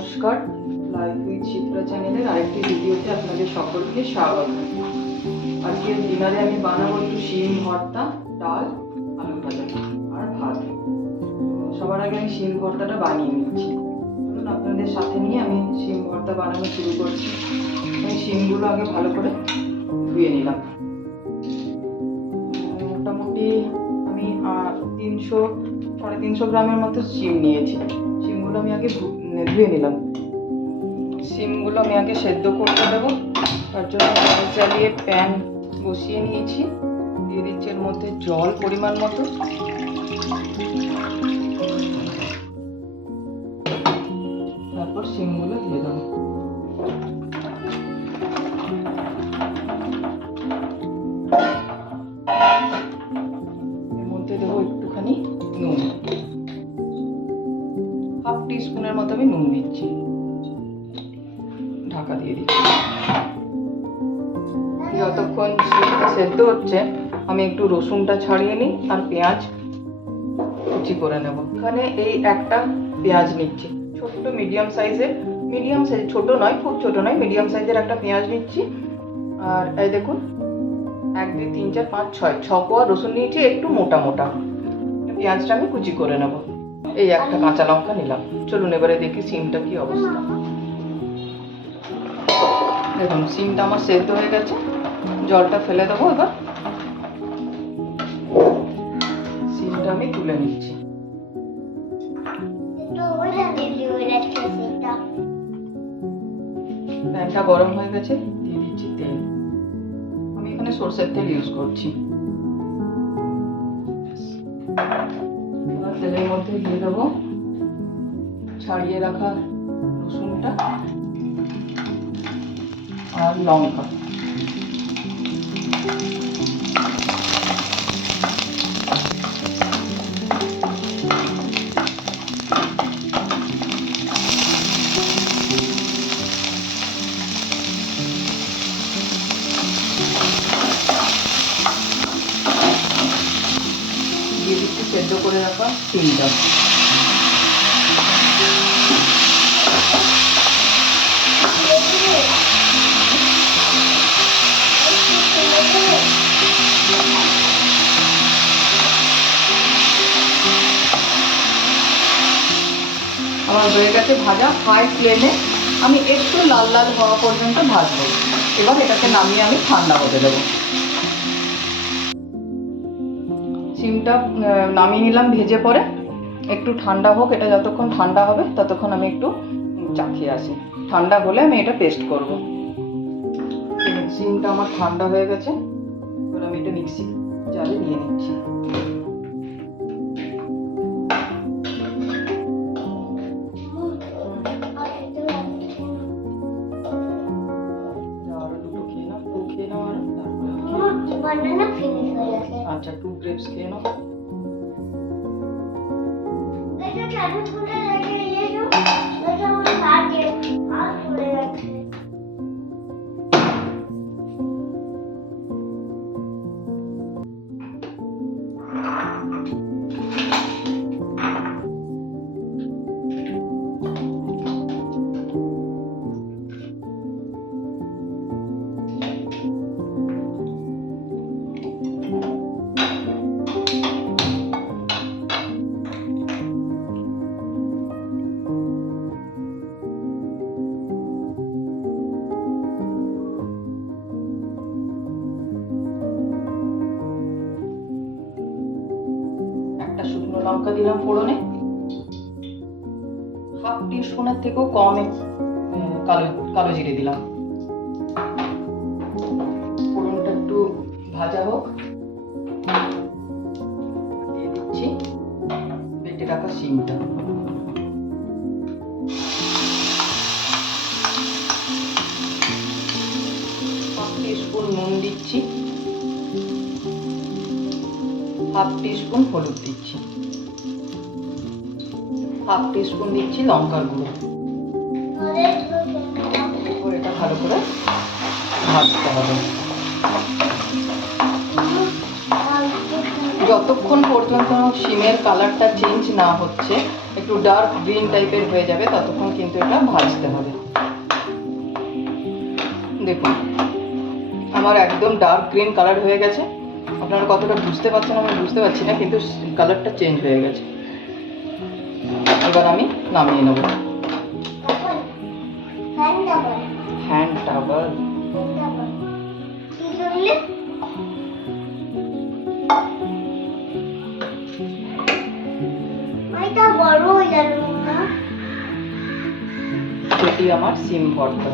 নমস্কার, life with Shipra চ্যানেলের আরেকটি ভিডিওতে আপনাদের সকলকে স্বাগত। আজকে ডিনারে আমি বানাবো একটু শিম ভর্তা, ডাল, আলু ভাজা আর ভাত। সবার আগে আমি শিম ভর্তাটা বানিয়ে নিচ্ছি। ধরুন আপনাদের সাথে নিয়ে আমি শিম ভর্তা বানানো শুরু করছি। আমি শিমগুলো আগে ভালো করে ধুয়ে নিলাম। মোটামুটি আমি 300-350 গ্রামের মতো শিম নিয়েছি। শিমগুলো আমি আগে ধুয়ে নিলাম। শিমগুলো আমি আগে সেদ্ধ করতে দেবো। তার জন্য গ্যাস জ্বালিয়ে প্যান বসিয়ে নিয়েছি। দিয়ে দিচ্ছি এর মধ্যে জল পরিমাণ মতো। তারপর শিমগুলো দিয়ে দেবো। এর মধ্যে দেবো একটুখানি নুন, হাফ টিস্পুনের মতো আমি নুন দিচ্ছি। ঢাকা দিয়ে দিচ্ছি। যতক্ষণ শিমটা সেদ্ধ হচ্ছে আমি একটু রসুনটা ছাড়িয়ে নিই আর পেঁয়াজ কুচি করে নেব। এখানে এই একটা পেঁয়াজ নিচ্ছি, ছোট্ট মিডিয়াম সাইজ, ছোট নয়, খুব ছোট নয়, মিডিয়াম সাইজের একটা পেঁয়াজ নিচ্ছি। আর এই দেখুন 1, 2, 3, 4, 5, 6 কোয়া রসুন নিয়েছি, একটু মোটা মোটা। পেঁয়াজটা আমি কুচি করে নেব। এই একটা কাঁচা লঙ্কা নিলাম। চলুন এবারে দেখি শিমটা কি অবস্থা। দেখুন শিমটা আমার সেদ্ধ হয়ে গেছে। জলটা ফেলে দেবো। এবার শিমটা আমি তুলে নিচ্ছি। প্যানটা গরম হয়ে গেছে, দিয়ে দিচ্ছি তেল। আমি এখানে সরষের তেল ইউজ করছি। এবার তেলের মধ্যে দিয়ে দেবো ছাড়িয়ে রাখা রসুনটা আর লঙ্কা। দিয়ে দিচ্ছি সেদ্ধ করে রাখা শিমটা। আমার হয়ে গেছে ভাজা। হাই ফ্লেমে আমি একটু লাল লাল হওয়া পর্যন্ত ভাজবো। এবার এটাকে নামিয়ে আমি ঠান্ডা হতে দেবো। শিমটা নামিয়ে নিলাম ভেজে পরে। একটু ঠান্ডা হোক, এটা যতক্ষণ ঠান্ডা হবে ততক্ষণ আমি একটু চাখিয়ে আসি। ঠান্ডা হলে আমি এটা পেস্ট করব। শিমটা আমার ঠান্ডা হয়ে গেছে। এবার আমি এটা মিক্সি জারে নিয়ে নিচ্ছি। আচ্ছা 2 গ্রেপস খেয়ে নাও। শুকনো লঙ্কা দিলাম ফোড়নে। হাফ টিস্পুনের থেকেও কম কালো জিরে দিলাম। ফোড়নটা একটু ভাজা হোক। দিয়ে দিচ্ছি বেটে রাখা শিমটা। হাফ টিস্পুন নুন দিচ্ছি, হাফ টিস্পুন হলুদ দিচ্ছি, হাফ টিস্পুন দিচ্ছি লঙ্কার গুঁড়ো। এটা ভালো করে ভাজতে হবে। যতক্ষণ পর্যন্ত শিমের কালারটা চেঞ্জ না হচ্ছে, একটু ডার্ক গ্রিন টাইপের হয়ে যাবে, ততক্ষণ কিন্তু এটা ভাজতে হবে। দেখুন আমার একদম ডার্ক গ্রিন কালার হয়ে গেছে। আপনারা কতটা বুঝতে পারছেন আমি বুঝতে পারছি না, কিন্তু কালারটা চেঞ্জ হয়ে গেছে। এবার আমি নামিয়ে নেব। হ্যান্ড টাওয়াল যেটি আমার সিম ভর্তা।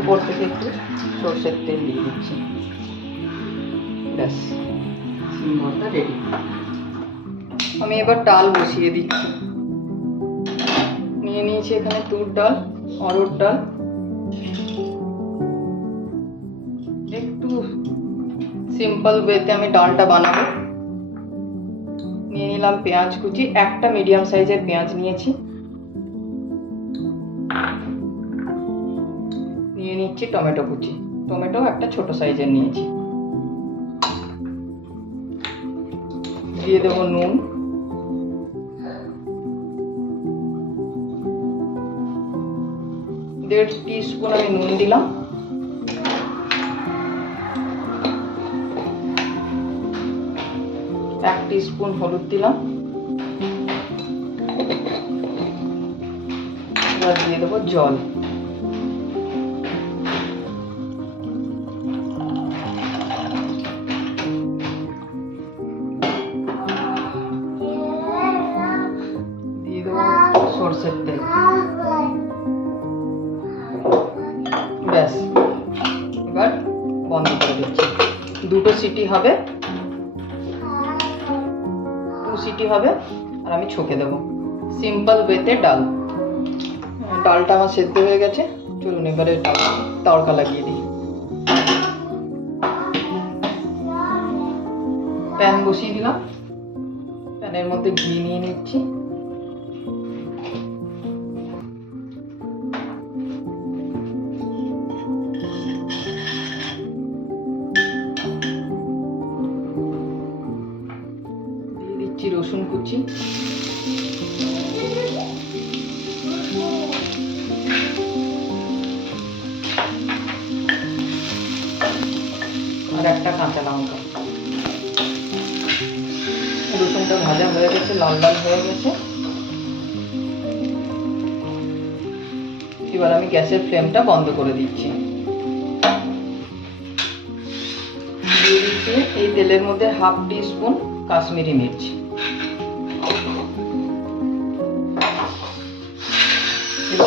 উপর থেকে একটু সর্ষের তেল দিয়ে দিচ্ছি। ব্যাস, সিম ভর্তা রেডি। আমি এবার ডাল বসিয়ে দিচ্ছি। নিয়ে নিয়েছি এখানে তুর ডাল, অরহর ডাল। একটু সিম্পল ওয়েতে আমি ডালটা বানাবো। নিয়ে নিলাম পেঁয়াজ কুচি, একটা মিডিয়াম সাইজের পেঁয়াজ নিয়েছি। নিয়ে নিচ্ছি টমেটো কুচি, টমেটো একটা ছোট সাইজের নিয়েছি। দিয়ে দেবো নুন, দেড় টিস্পুন আমি নুন দিলাম। এক টিস্পুন হলুদ দিলাম। এবার দিয়ে দেবো জল। দিয়ে দেবো সরষের তেল। ব্যাস, এবার বন্ধ করে দিচ্ছি। দুটো সিটি হবে, 2 সিটি হবে, আর আমি ছকে দেবো। সিম্পল ওয়েতে ডাল। ডালটা আমার সেদ্ধ হয়ে গেছে। চলুন এবারে তড়কা লাগিয়ে দিই। প্যান বসিয়ে দিলাম, প্যানের মধ্যে ঘি নিয়ে নিচ্ছি। দিয়ে দিচ্ছি রসুন কুচি, আর একটা কাঁচা লঙ্কা। রসুনটা ভাজা হয়ে গেছে, লাল লাল হয়ে গেছে। এবার আমি গ্যাসের ফ্লেমটা বন্ধ করে দিচ্ছি। দিয়ে দিচ্ছি এই তেলের মধ্যে হাফ টিস্পুন কাশ্মীরি মির্চ।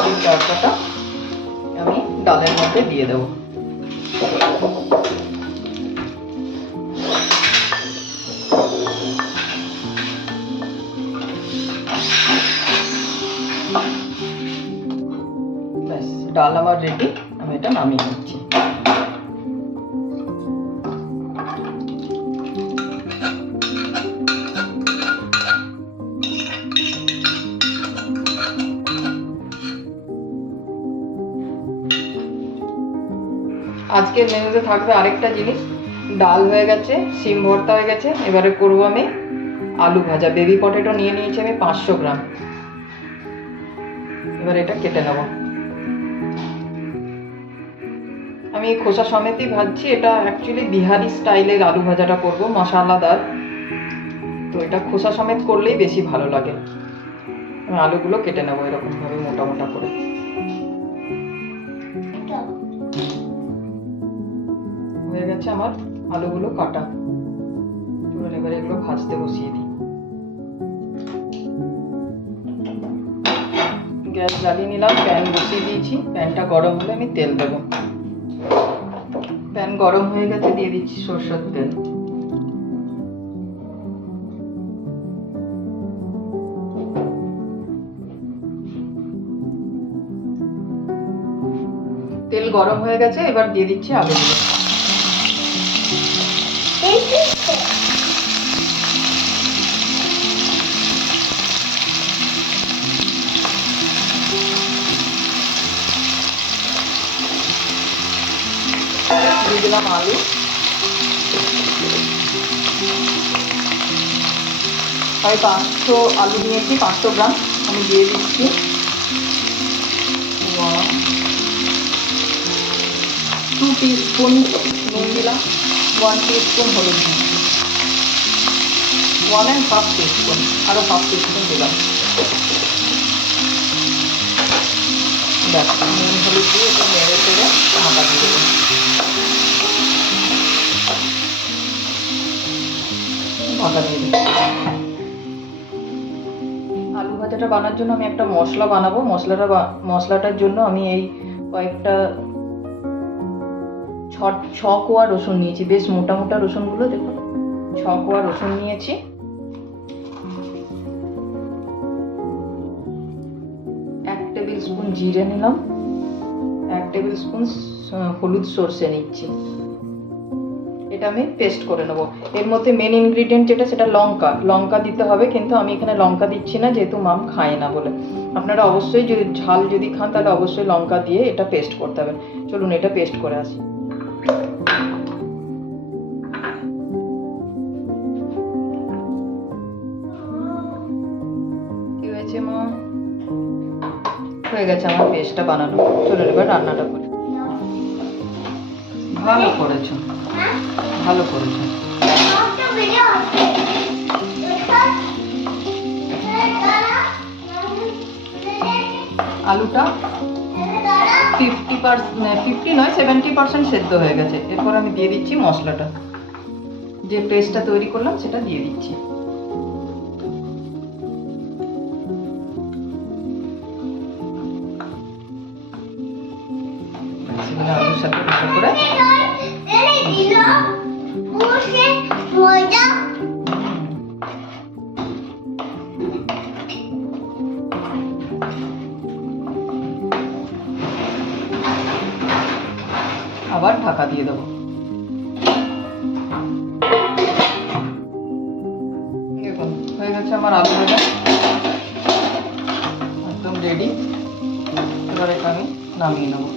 এই তড়কাটা আমি ডালের মধ্যে দিয়ে দেবো। ব্যাস, ডাল আমার রেডি। আমি এটা নামিয়ে নিচ্ছি। আজকের মেনুতে থাকবে আরেকটা জিনিস। ডাল হয়ে গেছে, সিম ভর্তা হয়ে গেছে, এবারে করবো আমি আলু ভাজা। বেবি পটেটো নিয়ে নিয়েছি আমি 500 গ্রাম। এবার এটা কেটে নেব। আমি খোসা সমেতই ভাজছি। এটা অ্যাকচুয়ালি বিহারি স্টাইলের আলু ভাজাটা করব, মশলাদার। তো এটা খোসা সমেত করলেই বেশি ভালো লাগে। আমি আলুগুলো কেটে নেবো এরকমভাবে মোটা মোটা করে। হয়ে গেছে আমার আলুগুলো কাটা। চলুন এবারে এগুলো ভাজতে বসিয়ে দিই। গ্যাস জ্বালিয়ে নিলাম, প্যান বসিয়ে দিয়েছি। প্যানটা গরম হলে আমি তেল দেবো। প্যান গরম হয়ে গেছে, দিয়ে দিচ্ছি সরষের তেল। তেল গরম হয়ে গেছে, এবার দিয়ে দিচ্ছি আলুগুলো। দিয়ে দিলাম আলু। আমি 500 আলু নিয়েছি, 500 গ্রাম আমি দিয়ে দিচ্ছি। 2 টিস্পুন নুন দিলাম, 1 টিস্পুন হলুদ দিচ্ছি, 1.5 টিস্পুন, আরও 1/2 টিস্পুন দিলাম। দেখো নুন হলুদ দিয়ে একটু নেড়ে চেড়ে ঢাকা দিয়ে দেবো। ঢাকা দিয়ে দিচ্ছি। আলু ভাজাটা বানানোর জন্য আমি একটা মশলা বানাবো। মশলাটার জন্য আমি এই কয়েকটা 6 কোয়া রসুন নিয়েছি, বেশ মোটা মোটা রসুনগুলো দেখুন, 6 কোয়া রসুন নিয়েছি। এক টেবিল স্পুন জিরে নিলাম, 1 টেবিল স্পুন হলুদ সর্ষে নিচ্ছি। এটা আমি পেস্ট করে নেবো। এর মধ্যে মেন ইনগ্রিডিয়েন্ট যেটা, সেটা লঙ্কা দিতে হবে, কিন্তু আমি এখানে লঙ্কা দিচ্ছি না, যেহেতু মাম খায় না বলে। আপনারা অবশ্যই যদি ঝাল যদি খান তাহলে অবশ্যই লঙ্কা দিয়ে এটা পেস্ট করতে হবে। চলুন এটা পেস্ট করে আসি। কি হয়েছে মা? হয়ে গেছে আমার পেস্টটা বানানো। চলুন এবার রান্নাটা করি। ভালো করেছো, ভালো করেছো। আলুটা 70% সেদ্ধ হয়ে গেছে। এরপর আমি দিয়ে দিচ্ছি মশলাটা, যে পেস্টটা তৈরি করলাম সেটা দিয়ে দিচ্ছি। আলুর সাথে ভালো করে আবার ঢাকা দিয়ে দেবো। দেখুন হয়ে গেছে আমার আলু ভাজা, একদম রেডি। এবার এটা আমি নামিয়ে নেবো।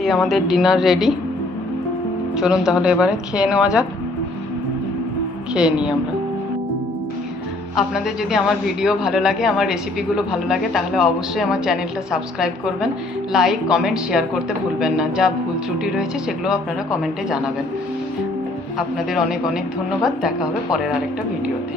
এই আমাদের ডিনার রেডি। চলুন তাহলে এবারে খেয়ে নেওয়া যাক। খেয়ে নিই আমরা। আপনাদের যদি আমার ভিডিও ভালো লাগে, আমার রেসিপিগুলো ভালো লাগে, তাহলে অবশ্যই আমার চ্যানেলটা সাবস্ক্রাইব করবেন, লাইক কমেন্ট শেয়ার করতে ভুলবেন না। যা ভুল ত্রুটি রয়েছে সেগুলো আপনারা কমেন্টে জানাবেন। আপনাদের অনেক অনেক ধন্যবাদ। দেখা হবে পরের আরেকটা ভিডিওতে।